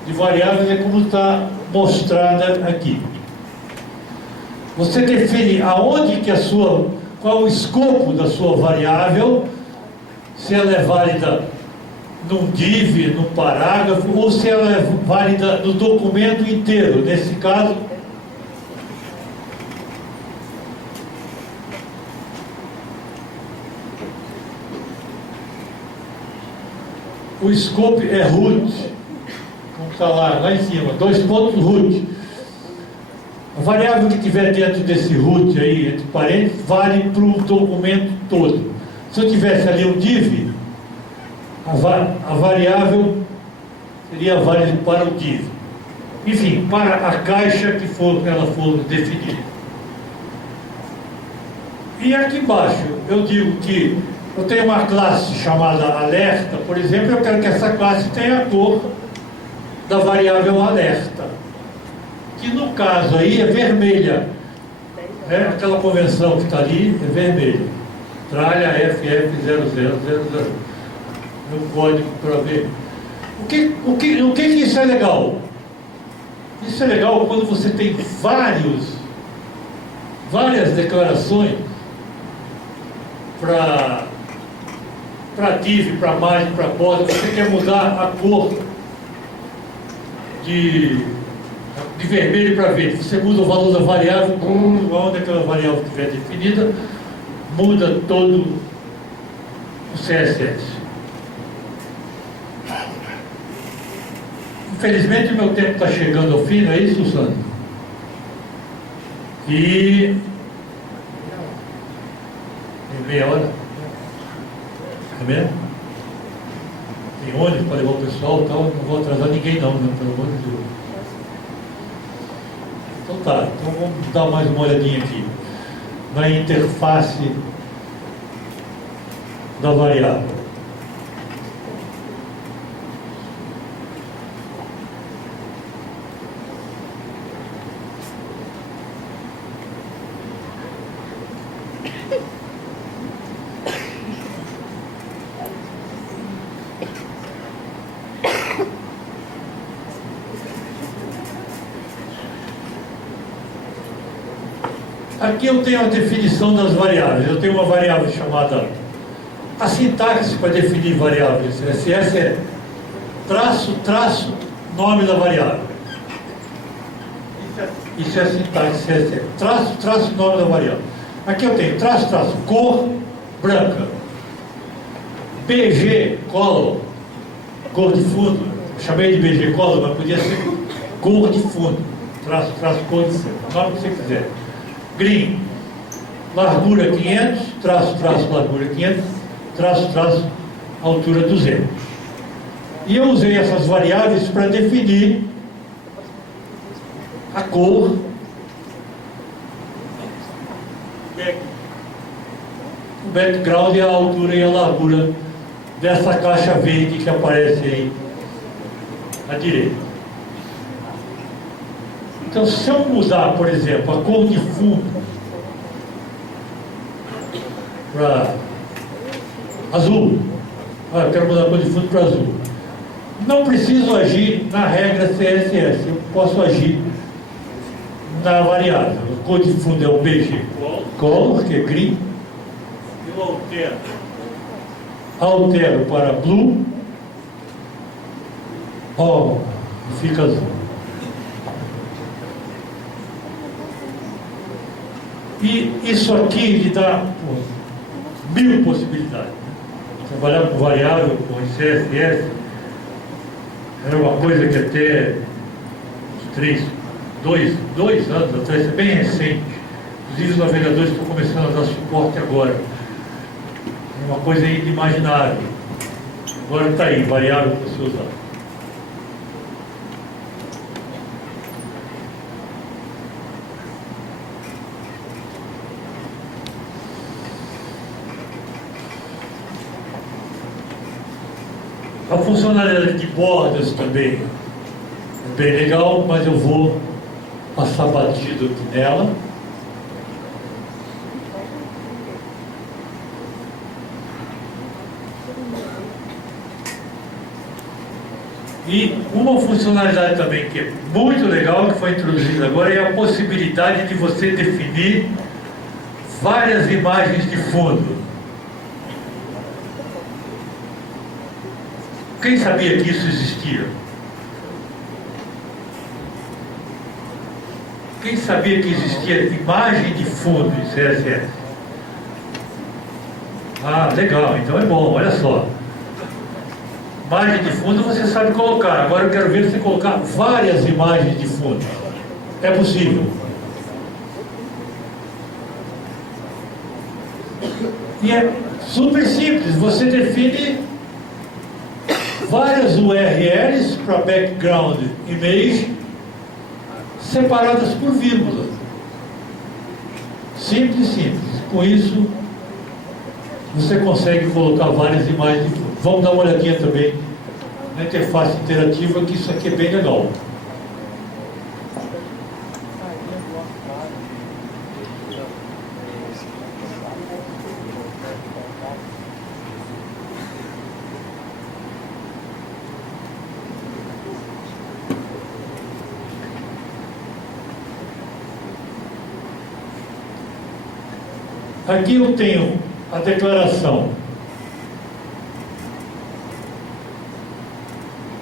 de variáveis é como está mostrada aqui. Você define aonde que qual o escopo da sua variável, se ela é válida num div, num parágrafo, ou se ela é válida no documento inteiro. Nesse caso, o scope é root, como está lá em cima, 2 pontos root. A variável que tiver dentro desse root aí, entre parênteses, vale para o documento todo. Se eu tivesse ali um div, a variável seria válida para o div. Enfim, para a caixa que ela for definida. E aqui embaixo, eu digo que eu tenho uma classe chamada alerta, por exemplo, eu quero que essa classe tenha a cor da variável alerta, que no caso aí é vermelha. Aquela convenção que está ali é vermelha. Tralha FF0000. É um código para ver. O que isso é legal? Isso é legal quando você tem várias declarações para div, para margem, para borda. Você quer mudar a cor de vermelho para verde. Você muda o valor da variável, onde aquela variável estiver definida, muda todo o CSS. Infelizmente, o meu tempo está chegando ao fim, não é isso, Sandro? E... em meia hora? É mesmo? Tem ônibus para levar o pessoal e tal, não vou atrasar ninguém não, né? Pelo amor de Deus. Então tá, então vamos dar mais uma olhadinha aqui na interface da variável. Aqui eu tenho a definição das variáveis. Eu tenho uma variável chamada... A sintaxe para definir variáveis CSS é traço, nome da variável. Isso é a sintaxe CSS. Traço, nome da variável. Aqui eu tenho traço, cor branca. BG, color, cor de fundo. Eu chamei de BG color, mas podia ser cor de fundo. Traço, cor de fundo. O nome que você quiser. Green, largura 500, traço, largura 500, traço, altura 200. E eu usei essas variáveis para definir a cor, o background, a altura e a largura dessa caixa verde que aparece aí à direita. Então, se eu mudar, por exemplo, a cor de fundo para azul, eu quero mudar a cor de fundo para azul, não preciso agir na regra CSS, eu posso agir na variável. A cor de fundo é o BG color, que é green, eu altero para blue, fica azul. E isso aqui lhe dá 1000 possibilidades. Trabalhar com variável, com CSS, era uma coisa que até dois anos atrás, é bem recente. Inclusive os navegadores estão começando a dar suporte agora. É uma coisa inimaginável. Agora está aí, variável para você usar. A funcionalidade de bordas também é bem legal, mas eu vou passar batido aqui nela. E uma funcionalidade também que é muito legal, que foi introduzida agora, é a possibilidade de você definir várias imagens de fundo. Quem sabia que isso existia? Quem sabia que existia imagem de fundo em CSS? Ah, legal, então é bom, olha só. Imagem de fundo você sabe colocar. Agora eu quero ver você colocar várias imagens de fundo. É possível. E é super simples. Você define várias URLs para background image separadas por vírgula. Simples. Com isso, você consegue colocar várias imagens de fundo. Vamos dar uma olhadinha também na interface interativa, que isso aqui é bem legal. Aqui eu tenho a declaração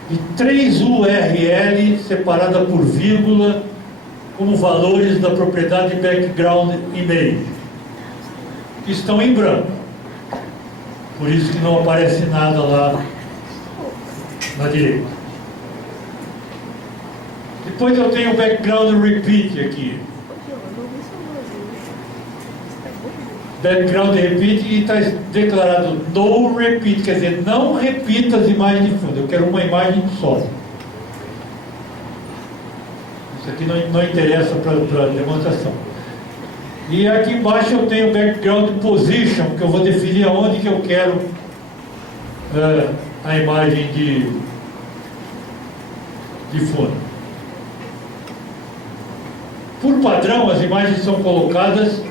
de 3 URL separada por vírgula como valores da propriedade background image, que estão em branco. Por isso que não aparece nada lá na direita. Depois eu tenho o background repeat aqui. Background repeat, e está declarado no repeat, quer dizer, não repita as imagens de fundo, eu quero uma imagem só. Isso aqui não interessa para a demonstração. E aqui embaixo eu tenho o background position, que eu vou definir aonde que eu quero a imagem de fundo. Por padrão, as imagens são colocadas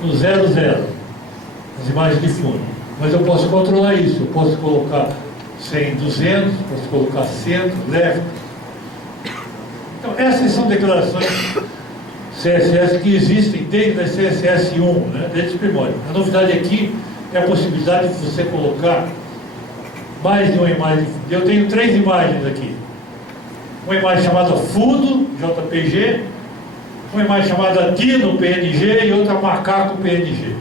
no 00, as imagens de fundo. Mas eu posso controlar isso, eu posso colocar 100, 200, posso colocar 100, left. Então, essas são declarações CSS que existem desde a CSS 1, né, desde os primórdios. A novidade aqui é a possibilidade de você colocar mais de uma imagem. Eu tenho 3 imagens aqui. Uma imagem chamada fundo, JPG, uma imagem chamada Dino, PNG, e outra macaco, PNG.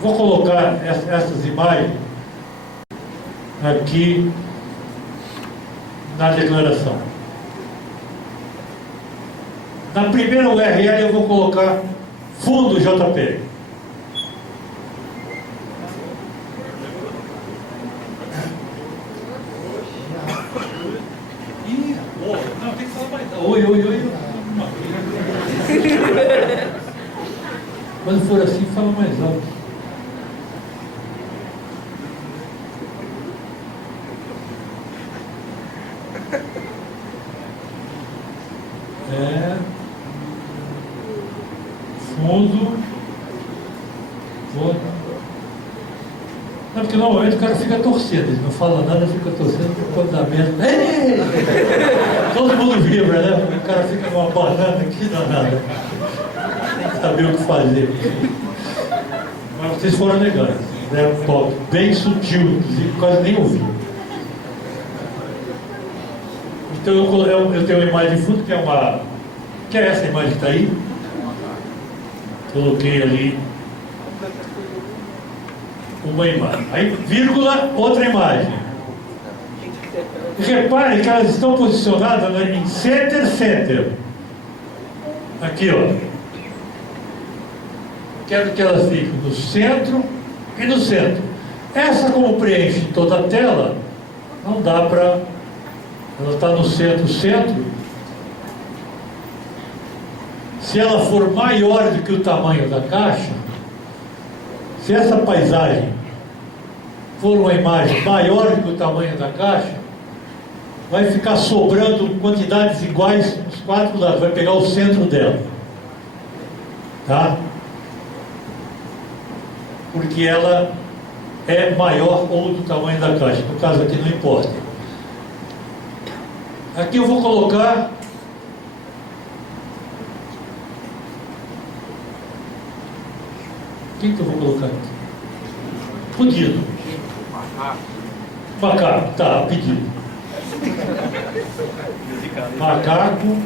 Vou colocar essas imagens aqui na declaração. Na primeira URL eu vou colocar fundo JPG. Não, tem que falar mais. Oi. Quando for assim, fala mais alto. Fundo. Não, porque normalmente o cara fica torcendo, ele não fala nada, fica torcendo por conta da merda. Todo mundo vibra, né? O cara fica numa banana aqui, danada. Tem que saber o que fazer. Mas vocês foram legais, né? Top, bem sutil, inclusive quase nem ouvi. Então eu tenho uma imagem de fundo, que é essa imagem que está aí. Coloquei ali uma imagem. Aí, vírgula, outra imagem. E reparem que elas estão posicionadas, né, em center. Aqui, ó. Quero que elas fiquem no centro e no centro. Essa, como preenche toda a tela, não dá para... Ela está no centro. Se ela for maior do que o tamanho da caixa, se essa paisagem for uma imagem maior do que o tamanho da caixa, vai ficar sobrando quantidades iguais nos 4 lados, vai pegar o centro dela. Tá? Porque ela é maior ou do tamanho da caixa. No caso aqui não importa. Aqui eu vou colocar o que eu vou colocar aqui? Pedido. Macaco, tá, pedido. Macaco.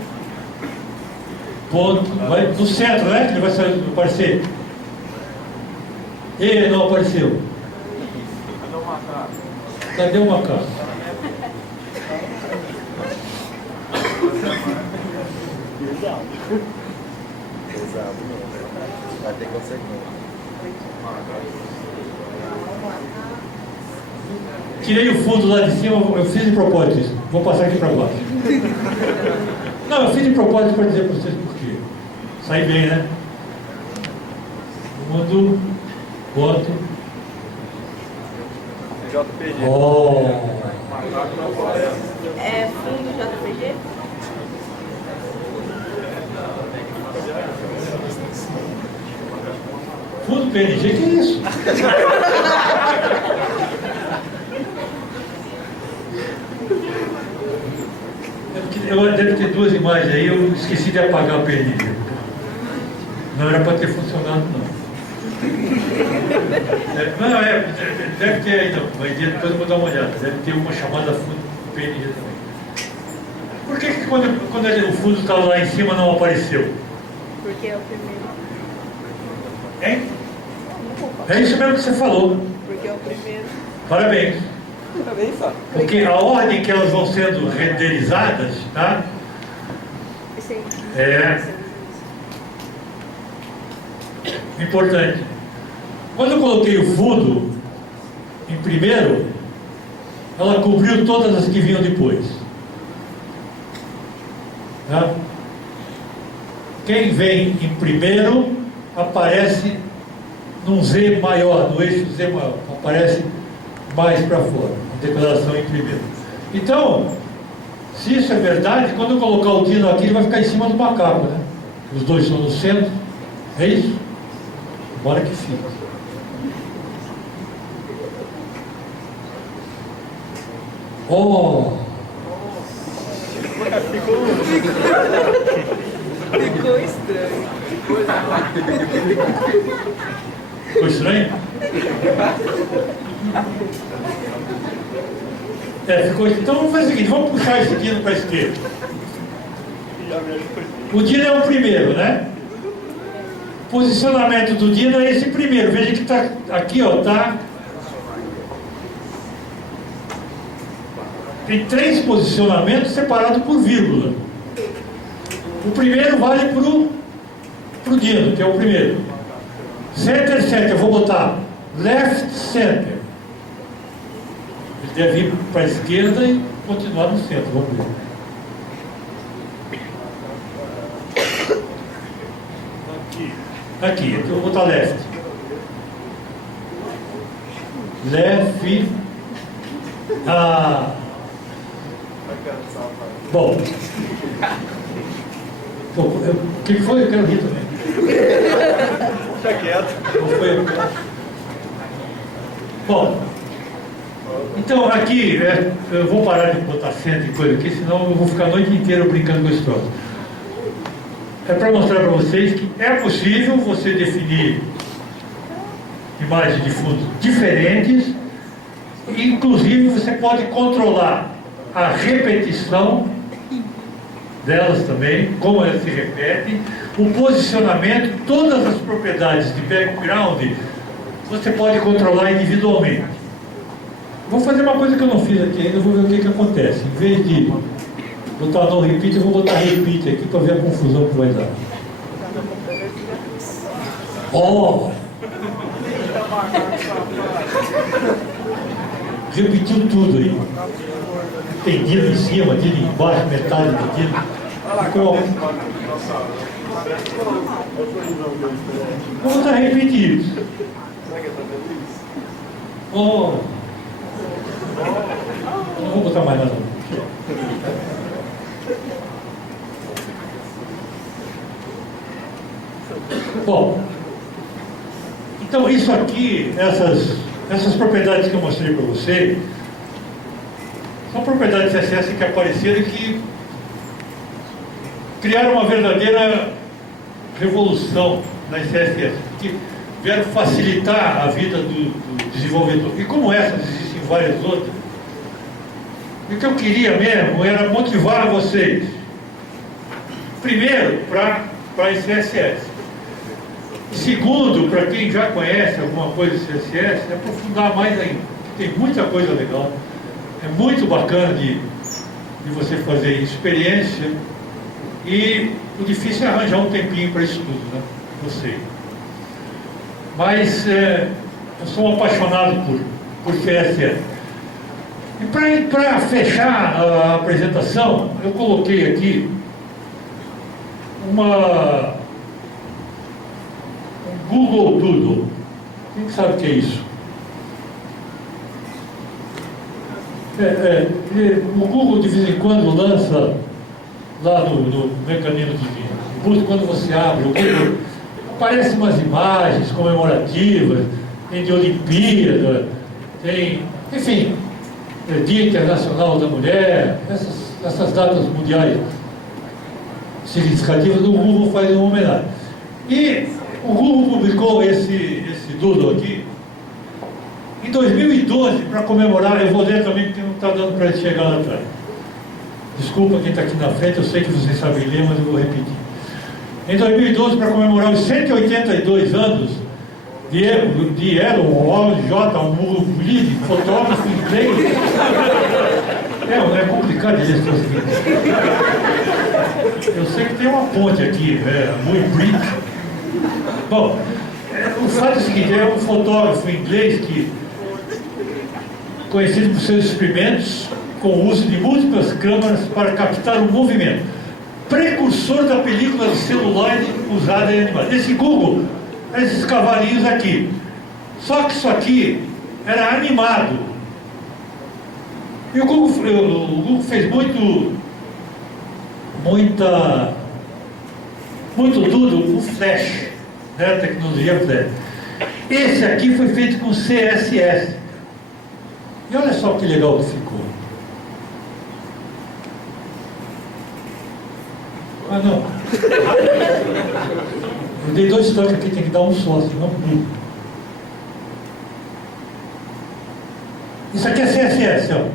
Ponto. Vai no centro, né? Que ele vai aparecer. E não apareceu. Cadê o macaco? Pesado, não. Vai ter consequência. Tirei o fundo lá de cima, eu fiz de propósito isso. Vou passar aqui para baixo. Não, eu fiz de propósito para dizer para vocês por quê. Sai bem, né? Fundo, boto. JPG. Oh. É fundo JPG? Fundo PNG, que é isso? Deve ter 2 imagens aí, eu esqueci de apagar o PNG. Não era para ter funcionado, não. Não, deve ter aí, não. Mas depois eu vou dar uma olhada. Deve ter uma chamada fundo PNG também. Por que quando o fundo estava lá em cima não apareceu? Porque é o primeiro. Hein? É isso mesmo que você falou. Porque é o primeiro. Parabéns. Também só. Porque a ordem que elas vão sendo renderizadas, tá? Esse aí. É importante. Quando eu coloquei o fundo em primeiro, ela cobriu todas as que vinham depois. Tá? Quem vem em primeiro aparece num Z maior, no eixo Z maior, aparece mais para fora, a declaração em primeiro. Então, se isso é verdade, quando eu colocar o dino aqui, ele vai ficar em cima do macaco, né? Os dois estão no centro, é isso? Bora que fica. Oh! Ficou estranho. Ficou estranho? Ficou. Então vamos fazer o seguinte, vamos puxar esse dino para a esquerda. O dino é o primeiro, né? O posicionamento do dino é esse primeiro. Veja que está aqui, ó, tá. Tem 3 posicionamentos separados por vírgula. O primeiro vale pro dino, que é o primeiro. Center, center, eu vou botar left center. Ele deve ir para a esquerda e continuar no centro, vamos ver. Aqui eu vou botar left. Left. Bom. O que foi? Eu quero rir também. Deixa quieto. Não foi? Bom. Então aqui, eu vou parar de botar centro e coisa aqui, senão eu vou ficar a noite inteira brincando com esse troço. É para mostrar para vocês que é possível você definir imagens de fundo diferentes, e inclusive você pode controlar a repetição delas também, como elas se repetem, o posicionamento, todas as propriedades de background você pode controlar individualmente. Vou fazer uma coisa que eu não fiz aqui ainda, vou ver o que acontece. Em vez de botar no repeat, eu vou botar repeat aqui para ver a confusão que vai dar. Oh! Repetiu tudo aí. Tem dino em cima, dino embaixo, metade do dino. Ficou. Vou botar repetidos. Oh! Não vou botar mais nada. Bom, então isso aqui, essas propriedades que eu mostrei para você, são propriedades CSS que apareceram e que criaram uma verdadeira revolução na CSS, que vieram facilitar a vida do desenvolvedor. E como essas, existem várias outras. E o que eu queria mesmo era motivar vocês, primeiro, para a CSS. Segundo, para quem já conhece alguma coisa de CSS, aprofundar mais ainda. Tem muita coisa legal. É muito bacana de você fazer experiência. E o difícil é arranjar um tempinho para isso tudo, né? Eu sei. Mas eu sou um apaixonado por CSS. E para fechar a apresentação, eu coloquei aqui um Google Doodle. Quem sabe o que é isso? O Google de vez em quando lança lá no mecanismo de busca, quando você abre o Google, aparecem umas imagens comemorativas, tem de Olimpíada, tem, enfim, Dia Internacional da Mulher, essas datas mundiais significativas, o Google faz uma homenagem. E o Google publicou esse doodle aqui em 2012 para comemorar. Eu vou ler também porque não está dando para ele chegar lá atrás. Desculpa quem está aqui na frente, eu sei que vocês sabem ler, mas eu vou repetir. Em 2012, para comemorar os 182 anos de Elon J. Muglid, fotógrafo inglês. É complicado esse troço aqui. Eu sei que tem uma ponte aqui, muito Bridge. Bom, o fato é o seguinte, é um fotógrafo inglês que, conhecido por seus experimentos com o uso de múltiplas câmeras para captar o movimento, precursor da película de celuloide usada em animais. Esse Google, esses cavalinhos aqui. Só que isso aqui era animado. E o Google fez muito tudo com Flash, né? A tecnologia Flash. Esse aqui foi feito com CSS. E olha só que legal que ficou. Ah, não. Eu dei 2 toques aqui, tem que dar um só, senão não. Isso aqui é CSS, ó.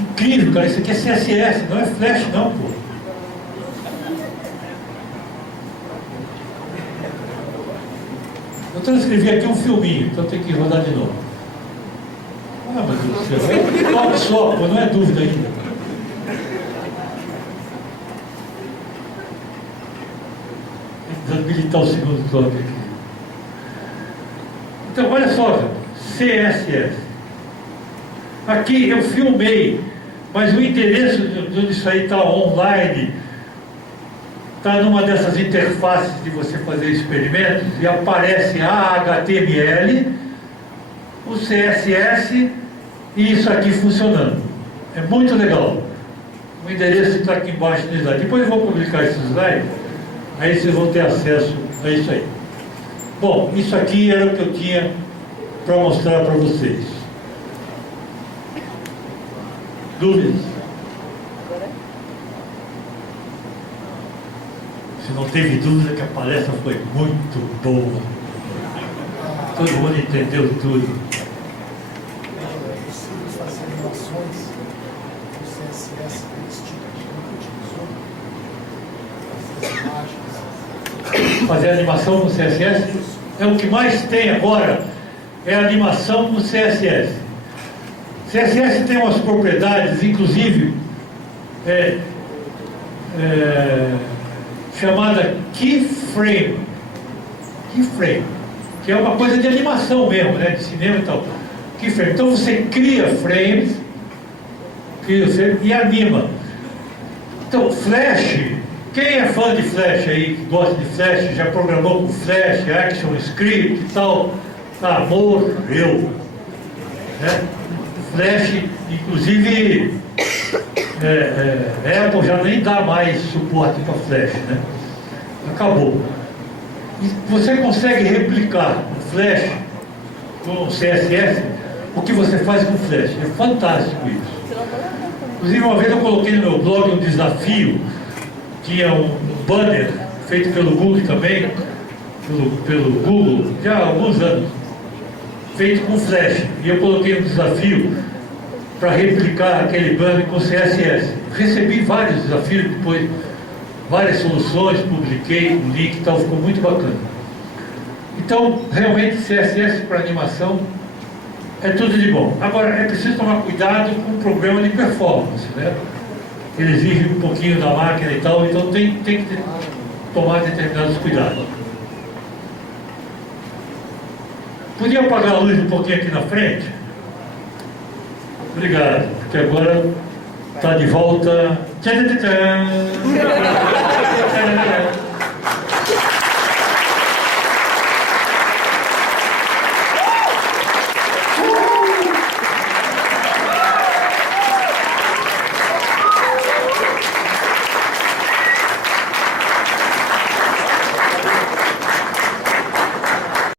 Incrível, cara, isso aqui é CSS, não é Flash não, pô. Eu transcrevi aqui um filminho, então tem que rodar de novo. Ah, meu Deus do céu, toque só, pô, não é dúvida ainda. Tem que desabilitar o segundo toque aqui. Então, olha só, CSS. Aqui eu filmei, mas o endereço de onde isso aí está online, está numa dessas interfaces de você fazer experimentos e aparece a HTML, o CSS e isso aqui funcionando. É muito legal. O endereço está aqui embaixo no slide. Depois eu vou publicar esse slide, aí vocês vão ter acesso a isso aí. Bom, isso aqui era o que eu tinha para mostrar para vocês. Dúvidas? Se não teve dúvida que a palestra foi muito boa. Todo mundo entendeu tudo. É possível fazer animações no CSS desse tipo que nunca utilizou? Fazer imagens. Fazer animação no CSS é o que mais tem agora, é a animação no CSS. CSS tem umas propriedades, inclusive chamada keyframe, que é uma coisa de animação mesmo, né, de cinema e tal. Keyframe. Então você cria frames e anima. Então Flash, quem é fã de Flash aí, que gosta de Flash, já programou com Flash, ActionScript e tal, morreu. Né? Flash, inclusive, Apple já nem dá mais suporte para Flash, né? Acabou. E você consegue replicar o Flash com o CSS, o que você faz com o Flash. É fantástico isso. Inclusive, uma vez eu coloquei no meu blog um desafio. Tinha um banner feito pelo Google também, pelo Google, já há alguns anos, feito com Flash. E eu coloquei um desafio para replicar aquele banner com CSS. Recebi vários desafios, depois várias soluções, publiquei um link e tal, ficou muito bacana. Então, realmente, CSS para animação é tudo de bom. Agora, é preciso tomar cuidado com o problema de performance, né? Ele exige um pouquinho da máquina e tal, então tem que tomar determinados cuidados. Podia apagar a luz um pouquinho aqui na frente? Obrigado, porque agora está de volta. Tchan, tchan, tchan.